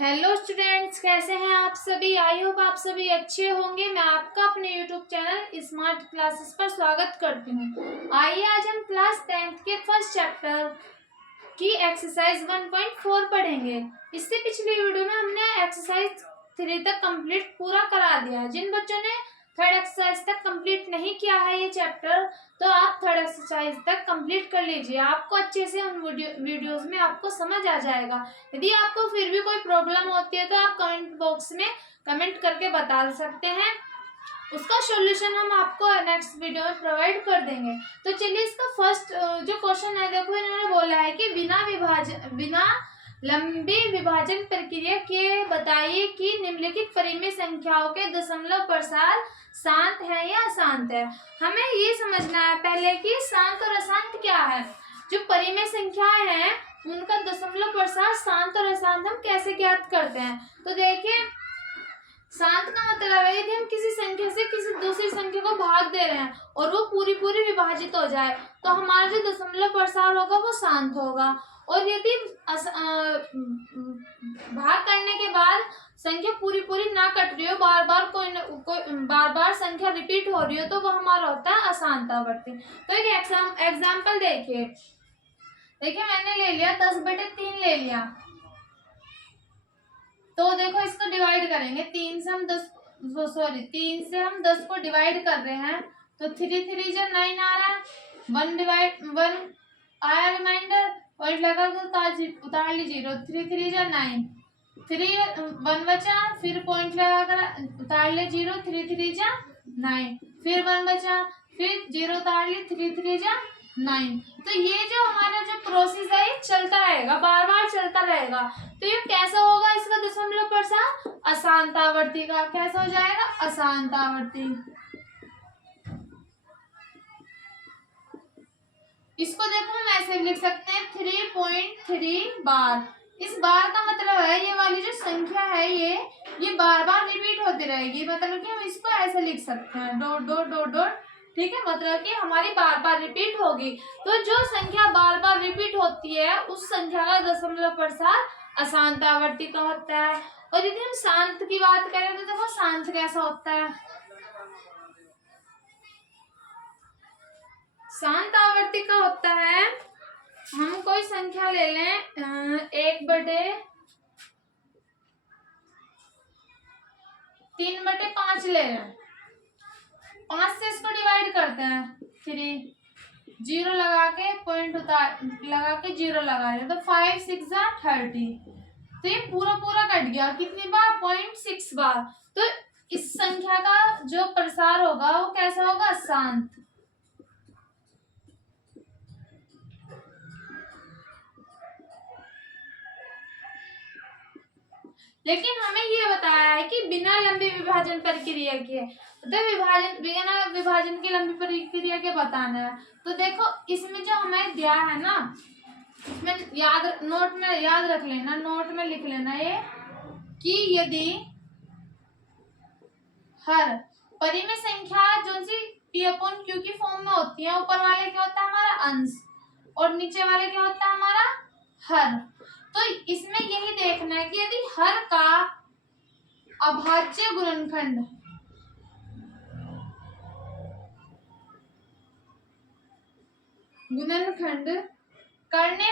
Hello students, कैसे हैं आप सभी। आई होप आप सभी अच्छे होंगे। मैं आपका अपने यूट्यूब चैनल स्मार्ट क्लासेस पर स्वागत करती हूँ। आइए आज हम क्लास 10th के फर्स्ट चैप्टर की एक्सरसाइज 1.4 पढ़ेंगे। इससे पिछली वीडियो में हमने एक्सरसाइज 3 तक कंप्लीट पूरा करा दिया। जिन बच्चों ने थर्ड एक्सरसाइज तक कंप्लीट नहीं किया है ये चैप्टर, तो आप थर्ड एक्सरसाइज तक कंप्लीट कर लीजिए। आपको अच्छे से उन वीडियोस में आपको समझ आ जाएगा। यदि आपको फिर भी कोई प्रॉब्लम होती है तो आप कमेंट बॉक्स में कमेंट करके बता सकते हैं। उसका सॉल्यूशन हम आपको नेक्स्ट वीडियो में प्रोवाइड कर देंगे। तो चलिए इसका फर्स्ट जो क्वेश्चन है, देखो इन्होंने बोला है कि बिना लंबी विभाजन प्रक्रिया के बताइए कि निम्नलिखित परिमेय संख्याओं के दशमलव प्रसार शांत है या अशांत है। हमें ये समझना है पहले कि शांत और अशांत क्या है। जो परिमेय संख्याएं हैं उनका दशमलव प्रसार शांत और अशांत हम कैसे ज्ञात करते हैं। तो देखिए, शांत का मतलब है यदि हम किसी संख्या से किसी दूसरी संख्या को भाग दे रहे हैं और वो पूरी विभाजित हो जाए तो हमारा जो दशमलव प्रसार होगा वो शांत होगा। और यदि भाग करने के बाद संख्या पूरी ना कट रही हो, बार बार संख्या रिपीट हो रही हो, तो वो हमारा होता है अशांत आवर्ती। तो एक एग्जाम्पल देखिए मैंने ले लिया 10/3 ले लिया। तो देखो इसको डिवाइड करेंगे, 3 से हम 10 को डिवाइड कर रहे हैं। तो 3 जो 9 आ रहा है, 1 आया रिमाइंडर, पॉइंट लगा के उतार लीजिए। 3 जो 9, 1 बचा, फिर पॉइंट लगा कर उतार ले 0, 3 जो 9, फिर 1 बचा, फिर 0 उतार ली, 3 जो 9। तो ये जो हमारा जो प्रोसेस है ये चलता रहेगा, बार बार चलता रहेगा। तो ये कैसा होगा इसका दशमलव प्रसार? अशांत आवर्ती का। कैसा हो जाएगा? अशांत आवर्ती। इसको देखो हम ऐसे लिख सकते हैं 3.3 बार। इस बार का मतलब है ये वाली जो संख्या है ये बार बार रिपीट होती रहेगी। मतलब कि हम इसको ऐसे लिख सकते हैं डॉट डॉट डॉट डॉट। ठीक है, मतलब कि हमारी बार बार रिपीट होगी। तो जो संख्या बार बार रिपीट होती है उस संख्या का दशमलव प्रसार अशांत आवर्ती का होता है। और यदि हम शांत की बात करें तो देखो शांत कैसा होता है। शांत आवर्ती का होता है, हम कोई संख्या ले लें 1/3/5 ले लें। 5 से इसको डिवाइड करते हैं, 3 0 लगा के पॉइंट लगा के 0 लगा रहे, तो 5 6 30। तो ये पूरा कट गया। कितनी बार? 0.6 बार। तो इस संख्या का जो प्रसार होगा वो कैसा होगा? शांत। लेकिन हमें ये बताया है कि बिना लंबी विभाजन प्रक्रिया के, तो बिना विभाजन की लंबी प्रक्रिया के बताना है। तो देखो इसमें जो हमें दिया है ना, इसमें नोट में याद रख लेना, नोट में लिख लेना ये कि यदि हर परिमेय संख्या जो सी P/Q की फॉर्म में होती है, ऊपर वाले क्या होता है हमारा अंश और नीचे वाले क्या होता है हमारा हर। तो इसमें यही देखना है कि यदि हर का अभाज्य गुणनखंड करने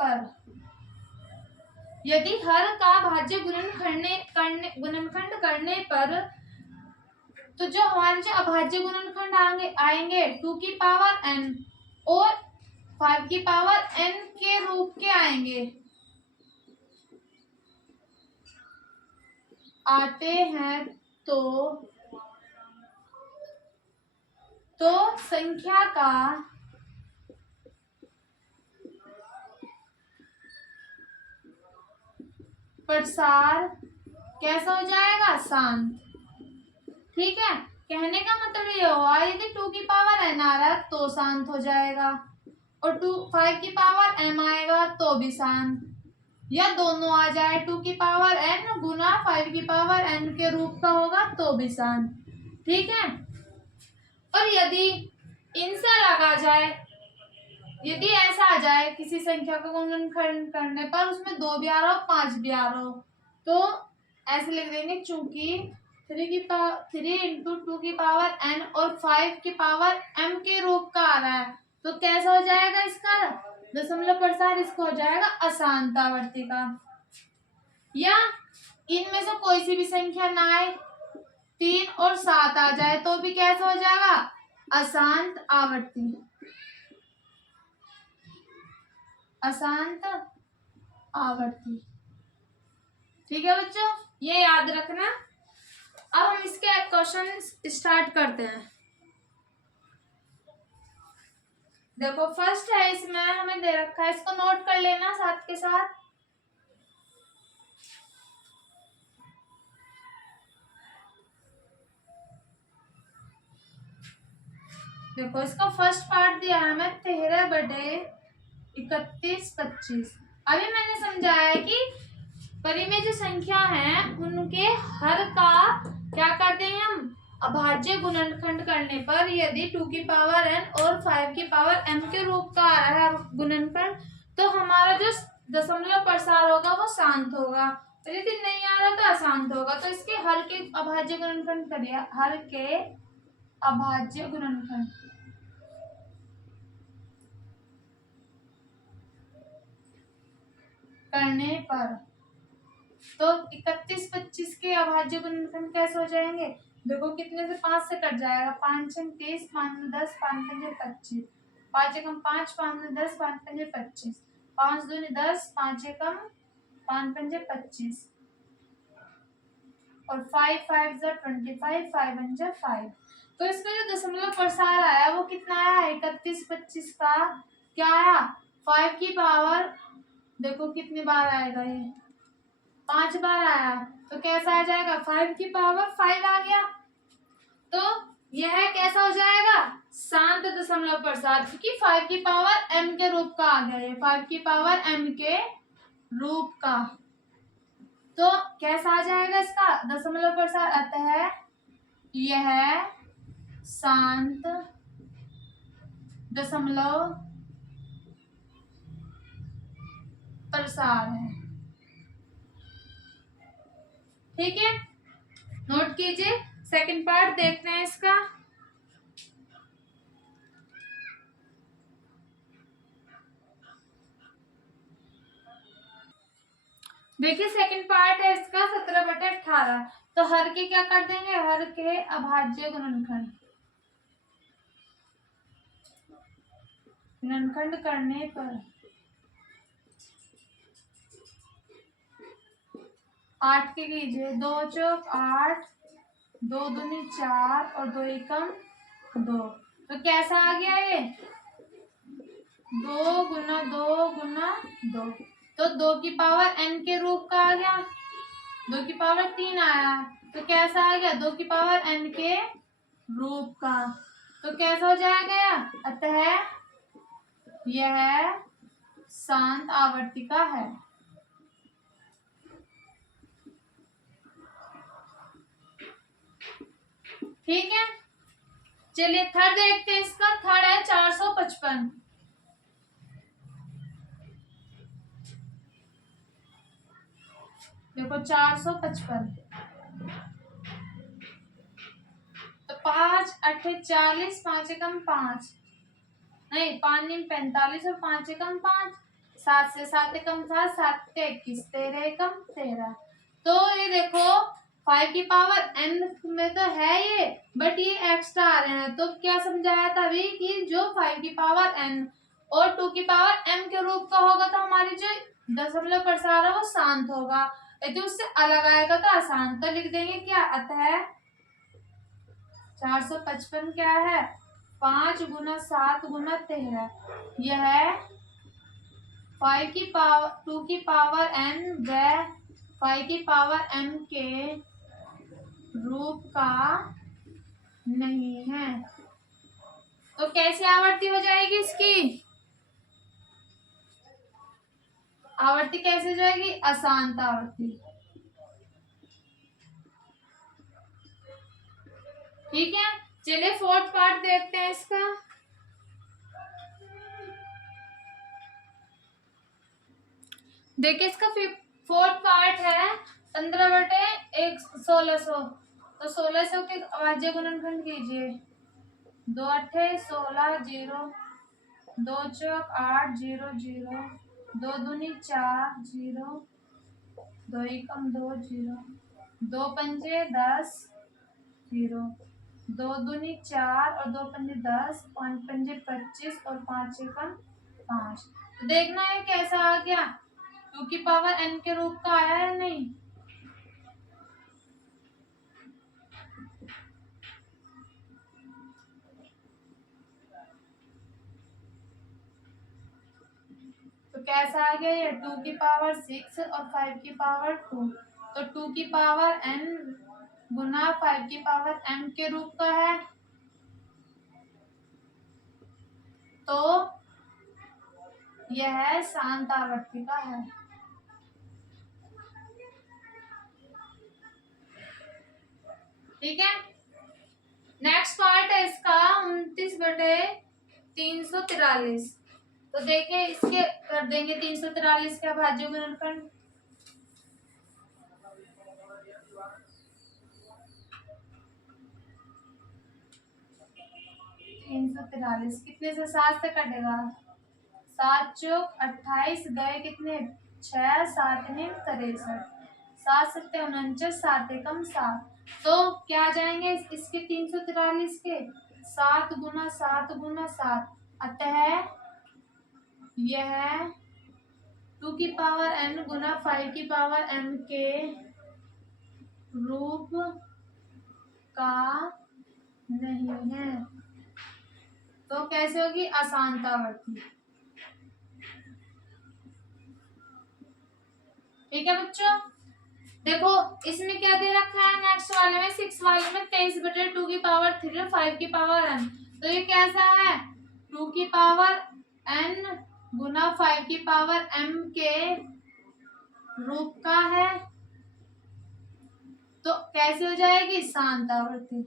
पर यदि हर का भाज्य गुणनखंड करने पर, तो जो हमारे जो अभाज्य गुणनखंड आएंगे 2 की पावर n और 5 की पावर n के रूप के आते हैं। तो संख्या का प्रसार कैसा हो जाएगा? शांत। ठीक है, कहने का मतलब ये हुआ यदि 2 की पावर n आ रहा है तो शांत हो जाएगा, और 5 की पावर m आएगा तो भी शांत, या दोनों आ जाए 2 की पावर n गुना 5 की पावर n के रूप का होगा तो भी शांत। ठीक है, और यदि इनसे लगा जाए यदि ऐसा आ जाए किसी संख्या का गुणनखंड करने पर उसमें 2 भी आ रहा हो 5 भी आ रहा हो, तो ऐसे लिख देंगे चूंकि 3 इंटू 2 की पावर n और 5 की पावर m के रूप का आ रहा है, तो कैसा हो जाएगा इसका दशमलव प्रसार, इसको हो जाएगा अशांत आवर्ती का। या इनमें से कोई सी भी संख्या ना आए, 3 और 7 आ जाए तो भी कैसा हो जाएगा अशांत आवर्ती, अशांत आवर्ती। ठीक है बच्चों, ये याद रखना। अब हम इसके क्वेश्चन स्टार्ट करते हैं। देखो फर्स्ट है, इसमें हमें दे रखा है, इसको नोट कर लेना साथ के साथ। देखो इसका फर्स्ट पार्ट दिया है हमें 13/31/25। अभी मैंने समझाया है कि परिमेय जो संख्या है उनके हर का क्या करते हैं हम, अभाज्य गुणनखंड करने पर यदि 2 की पावर n और 5 की पावर m के रूप का आ रहा है गुणनखंड, तो हमारा जो दशमलव प्रसार होगा वो शांत होगा, और यदि नहीं आ रहा तो अशांत होगा। तो इसके हर के अभाज्य गुणनखंड करिए, हर के अभाज्य गुणनखंड करने पर तो 31/25 के अभाज्य गुणनखंड कैसे हो जाएंगे, देखो कितने से 5 से कट जाएगा, 5 छंग 30, 5 में 10, 5 पंजे 25, 5 एकम 5, 5 में 10, 5 पंजे 25, 5 दूनी 10, 5 एकम 5 पंजे 25, और 5 5 जा 25, 5 वन जा 5। तो इसका जो दशमलव प्रसार आया वो कितना आया, 31/25 का क्या आया, 5 की पावर, देखो कितनी बार आएगा ये, 5 बार आया, तो कैसा आ जाएगा 5 की पावर 5 आ गया। तो यह कैसा हो जाएगा शांत दशमलव प्रसार, क्योंकि 5 की पावर m के रूप का आ गया, ये 5 की पावर m के रूप का। तो कैसा आ जाएगा इसका दशमलव प्रसार, अतः यह शांत दशमलव प्रसार है। ठीक है, नोट कीजिए। सेकंड पार्ट देखते हैं इसका। देखिए सेकंड पार्ट है इसका 17/18। तो हर के क्या कर देंगे, हर के अभाज्य गुणनखंड, गुणनखंड करने पर 8 के कीजिए, 2 चौक 8, 2 दूनी 4 और 2 एकम 2। तो कैसा आ गया ये 2 गुना 2 गुना 2, तो 2 की पावर n के रूप का आ गया, 2 की पावर 3 आया, तो कैसा आ गया 2 की पावर n के रूप का। तो कैसा हो जाएगा, अतः यह शांत आवर्तिका है। ठीक है, चलिए थर्ड देखते हैं इसका। थर्ड है 455। देखो 455, तो 5 अट्ठे 40, 5 एकम 5, नहीं 5 नीम 45 और 5 एकम 5, 7 से 7 एकम 7, 7 के 21, 13 एकम 13। तो ये देखो 5 की पावर n में तो है ये, बट ये एक्स्ट्रा आ रहे हैं। तो क्या समझाया था अभी कि जो 5 की पावर n और 2 की पावर m के रूप का होगा तो हमारी जो दशमलव प्रसार है वो शांत होगा, यदि उससे अलग आएगा तो अशांत। तो लिख देंगे क्या, अतः 455 क्या है 5 गुना 7 गुना 13, यह 5 की पावर 2 की पावर n व 5 की पावर m के रूप का नहीं है। तो कैसे आवर्ती हो जाएगी इसकी, आवर्ती कैसे हो जाएगी, अशांत आवर्ती। ठीक है, चलिए फोर्थ पार्ट देखते हैं इसका। देखिए इसका फोर्थ पार्ट है 15/1 1600। तो 1600 के अभाज्य गुणनखंड कीजिए। 2 अट्ठे 16 0, 2 चौक 8 0 0, 2 दूनी 4 0, 2 एकम 2 0, 2 पंजे 10 0, 2 दूनी 4 और 2 पंजे 10, 5 पंजे 25 और 5 एकम 5। तो देखना है कैसा आ गया, 2 की पावर n के रूप का आया है नहीं। तो कैसा आ गया ये, 2 की पावर 6 और 5 की पावर 2। तो 2 की पावर n गुना 5 की पावर m के रूप का है। तो यह शांत आवर्ती का है। ठीक है, नेक्स्ट पार्ट है इसका 29/343। तो देखिए इसके कर देंगे 343 का भाज्य गुणनखंड। 343 कितने से 7 से कटेगा, 7 चौक 28, गए कितने 6, 7 नीम 63, 7 सत्ते 49, 7 एकम 7। तो क्या आ जाएंगे इसके 343 के 7 गुना 7 गुना 7, अतः यह 2 की पावर n गुना 5 की पावर m के रूप का नहीं है। तो कैसे होगी, अशांतावर्ती। ठीक है बच्चों, देखो इसमें क्या दे रखा है, नेक्स्ट वाले में 6 वाले में 23/2 की पावर 3 और 5 की पावर n। तो ये कैसा है, 2 की पावर n गुना 5 की पावर m के रूप का है। तो कैसे हो जाएगी, शांतावर्ती।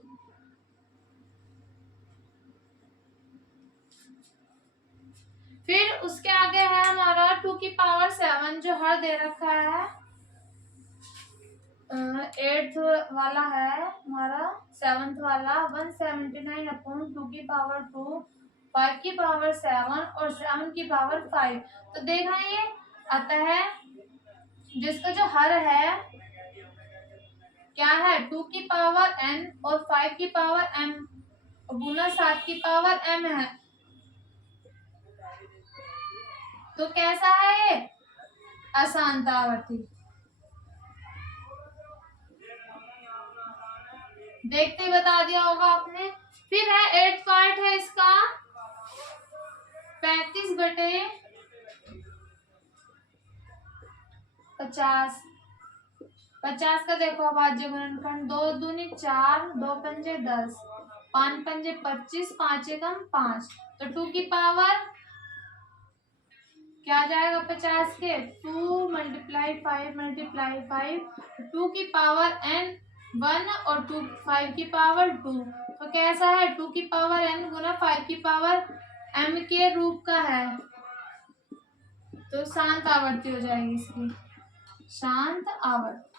फिर उसके आगे है हमारा 2 की पावर 7 जो हर दे रखा है, 8th वाला है हमारा, 7th वाला 179/2 की पावर 2, 5 की पावर 7 और 7 की पावर 5। तो देखना ये, अतः जिसका जो हर है क्या है, 2 की पावर n और 5 की पावर m गुना 7 की पावर m है। तो कैसा है ये, अशांतावर्ती। देखते ही बता दिया होगा आपने। फिर है 8th पार्ट है इसका 35/50। 50 का देखो अभाज्य गुणनखंड, 2 दूनी 4, 2 पंजे 10, 5 पंजे 25, 5 एकम 5। तो 2 की पावर क्या आ जाएगा 50 के, 2 × 5 × 5, 2 की पावर n 1 और 5 की पावर 2। तो कैसा है, 2 की पावर n गुना 5 की पावर m के रूप का है। तो शांत आवर्ती हो जाएगी इसकी, शांत आवर्ती।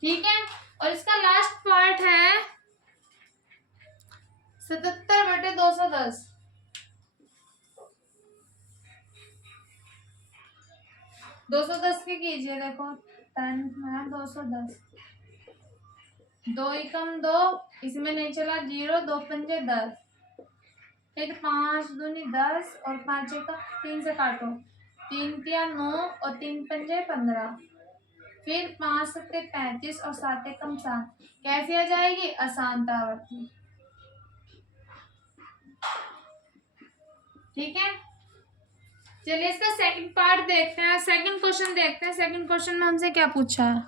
ठीक है, और इसका लास्ट पार्ट है 77/210। 210 के कीजिए, देखो 10 में 210, 2 एकम 2, इसमें नहीं चला 0, 2 पंजे 10, फिर 5 दूनी 10 और 5 एकम 3 से काटो, 3 तिया 9 और 3 पंजे 15, फिर 5 सत्ते 35 और 7 एकम 7। कैसे आ जाएगी, अशांतावर्ती। ठीक है, चलिए इसका सेकंड पार्ट देखते हैं, सेकंड क्वेश्चन देखते हैं। सेकंड क्वेश्चन में हमसे क्या पूछा है,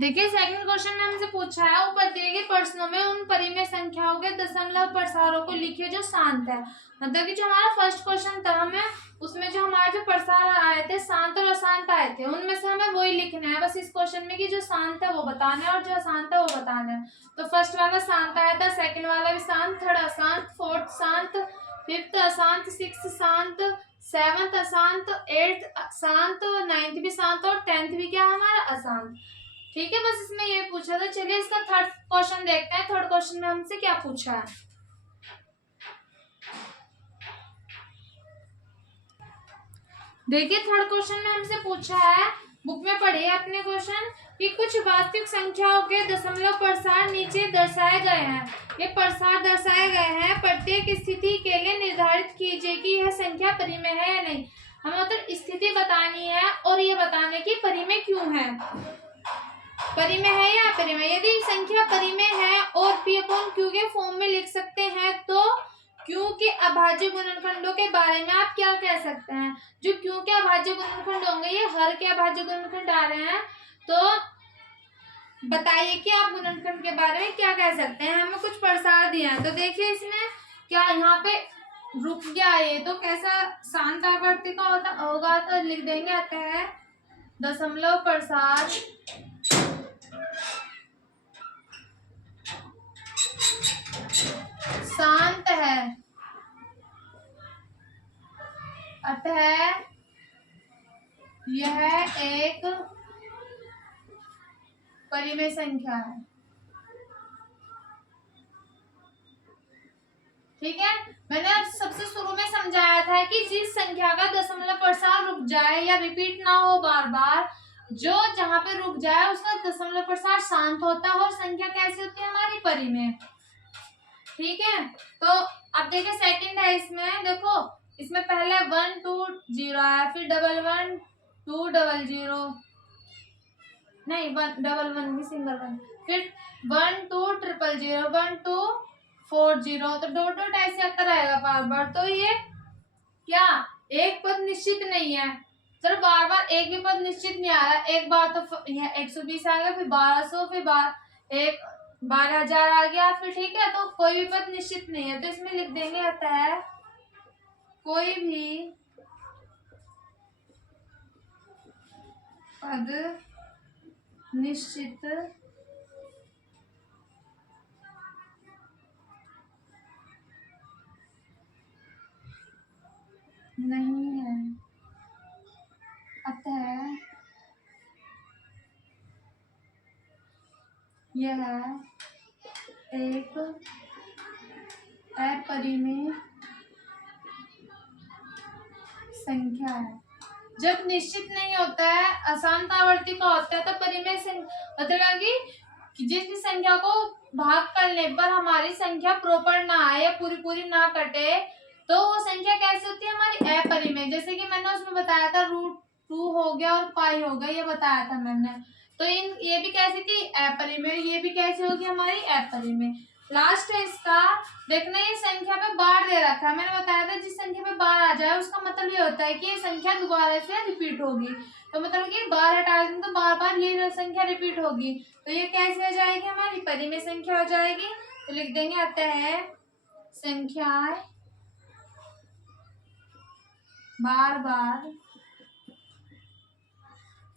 देखिए सेकंड क्वेश्चन में हमसे पूछा है, ऊपर दिए गए प्रश्नों में उन परिमेय संख्याओं के दशमलव प्रसारों को लिखिए जो शांत है। मतलब कि जो हमारा फर्स्ट क्वेश्चन था, हमें उसमें जो हमारे जो प्रसार आए थे शांत और अशांत आए थे, उनमें से हमें वही लिखना है बस इस क्वेश्चन में, कि जो शांत है वो बताना है और जो अशांत है वो बताना है। तो फर्स्ट वाला शांत आया था, सेकंड वाला भी शांत, थर्ड अशांत, फोर्थ शांत, फिफ्थ अशांत, सिक्स शांत, 7th अशांत, 8th शांत, 9th भी शांत और 10th भी क्या है हमारा अशांत। ठीक है, बस इसमें ये पूछा था। चलिए इसका थर्ड क्वेश्चन देखते हैं। थर्ड क्वेश्चन में हमसे क्या पूछा है। देखिए थर्ड क्वेश्चन में हमसे पूछा है, बुक में पढ़िए अपने क्वेश्चन, कि कुछ वास्तविक संख्याओं के दशमलव प्रसार नीचे दर्शाए गए हैं। ये प्रसार दर्शाए गए हैं, प्रत्येक स्थिति के लिए निर्धारित कीजिए कि यह संख्या परिमेय है या नहीं। हमें मतलब स्थिति बतानी है और ये बताने की परिमेय क्यों है, परिमेय है या अपरिमेय। यदि संख्या परिमेय है और P/Q के फॉर्म में लिख सकते हैं तो Q के अभाज्य गुणनखंडों के बारे में आप क्या कह सकते हैं। जो Q के अभाज्य गुणनखंड होंगे, ये हर के अभाज्य गुणनखंड आ रहे हैं, तो बताइए कि आप गुणनखंड के बारे में क्या कह सकते हैं। हमें कुछ प्रसार दिया है, तो देखिए इसमें क्या यहाँ पे रुक गया ये, तो कैसा शांत आवर्ती का होगा, तो लिख देंगे आता है दशमलव प्रसार शांत है, अतः यह एक परिमेय संख्या है। ठीक है, मैंने अब सबसे शुरू में समझाया था कि जिस संख्या का दशमलव प्रसार रुक जाए या रिपीट ना हो बार बार, जो जहां पे रुक जाए उसका दशमलव प्रसार शांत होता है और संख्या कैसी होती है हमारी परिमेय। ठीक है, तो अब देखिए सेकंड है इसमें, देखो इसमें पहले 1 2 0 है, फिर 1 1 2 0 0, नहीं 1 1 1 भी सिंगल 1, फिर 1 2 0 0 1 2 4 0, तो डॉट डॉट ऐसे आता रहेगा बार बार। तो ये क्या एक पद निश्चित नहीं है, चलो बार बार एक भी पद निश्चित नहीं आ रहा। एक बार तो यह 120 आ गया, फिर 1200, फिर 12,000 आ गया, फिर ठीक है, तो कोई भी पद निश्चित नहीं है। तो इसमें लिख देंगे आता है कोई भी पद निश्चित नहीं है, अतः यह एक अपरिमेय संख्या है। जब निश्चित नहीं होता है, अशांत आवर्ती का होता है, तो परिमेय संख्या मतलब कि जिस भी संख्या को भाग करने पर हमारी संख्या प्रॉपर ना आए या पूरी पूरी ना कटे, तो वो संख्या कैसे होती है हमारी अपरिमेय। जैसे कि मैंने उसमें बताया था √2 हो गया और पाई हो गया, ये बताया था मैंने। तो ये भी कैसी थी अपरिमेय, ये भी कैसी होगी हमारी अपरिमेय। लास्ट है इसका, देखना ये संख्या पे बार दे रखा है, मैंने बताया था जिस संख्या पे बार आ जाए उसका मतलब ये होता है कि ये संख्या दोबारा से रिपीट होगी। तो मतलब कि बार हटा दें तो बार बार ये संख्या रिपीट होगी, तो ये कैसे हो जाएगी हमारी परिमेय संख्या हो जाएगी। तो लिख देंगे आता है संख्याएं बार बार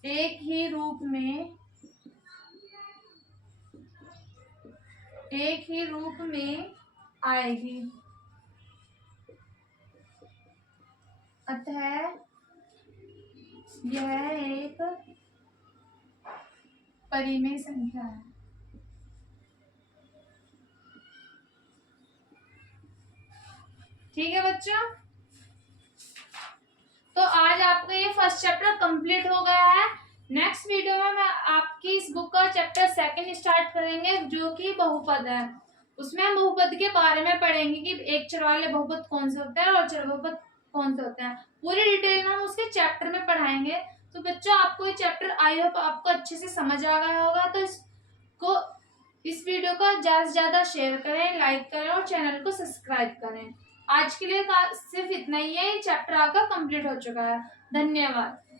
एक ही रूप में आएगी, अतः यह एक परिमेय संख्या है। ठीक है बच्चों, तो आज आपका ये फर्स्ट चैप्टर कंप्लीट हो गया है। नेक्स्ट वीडियो में मैं आपकी इस बुक का चैप्टर 2 स्टार्ट करेंगे, जो कि बहुपद है। उसमें हम बहुपद के बारे में पढ़ेंगे कि एक चर वाले बहुपद कौन से होते हैं और चर बहुपद कौन से होते हैं। पूरी डिटेल में हम उसके चैप्टर में पढ़ाएंगे। तो बच्चों आपको ये चैप्टर आई होप आपको अच्छे से समझ आ गया होगा। तो इस वीडियो को ज्यादा से ज्यादा शेयर करें, लाइक करें और चैनल को सब्सक्राइब करें। आज के लिए सिर्फ इतना ही है, चैप्टर आपका कंप्लीट हो चुका है। धन्यवाद।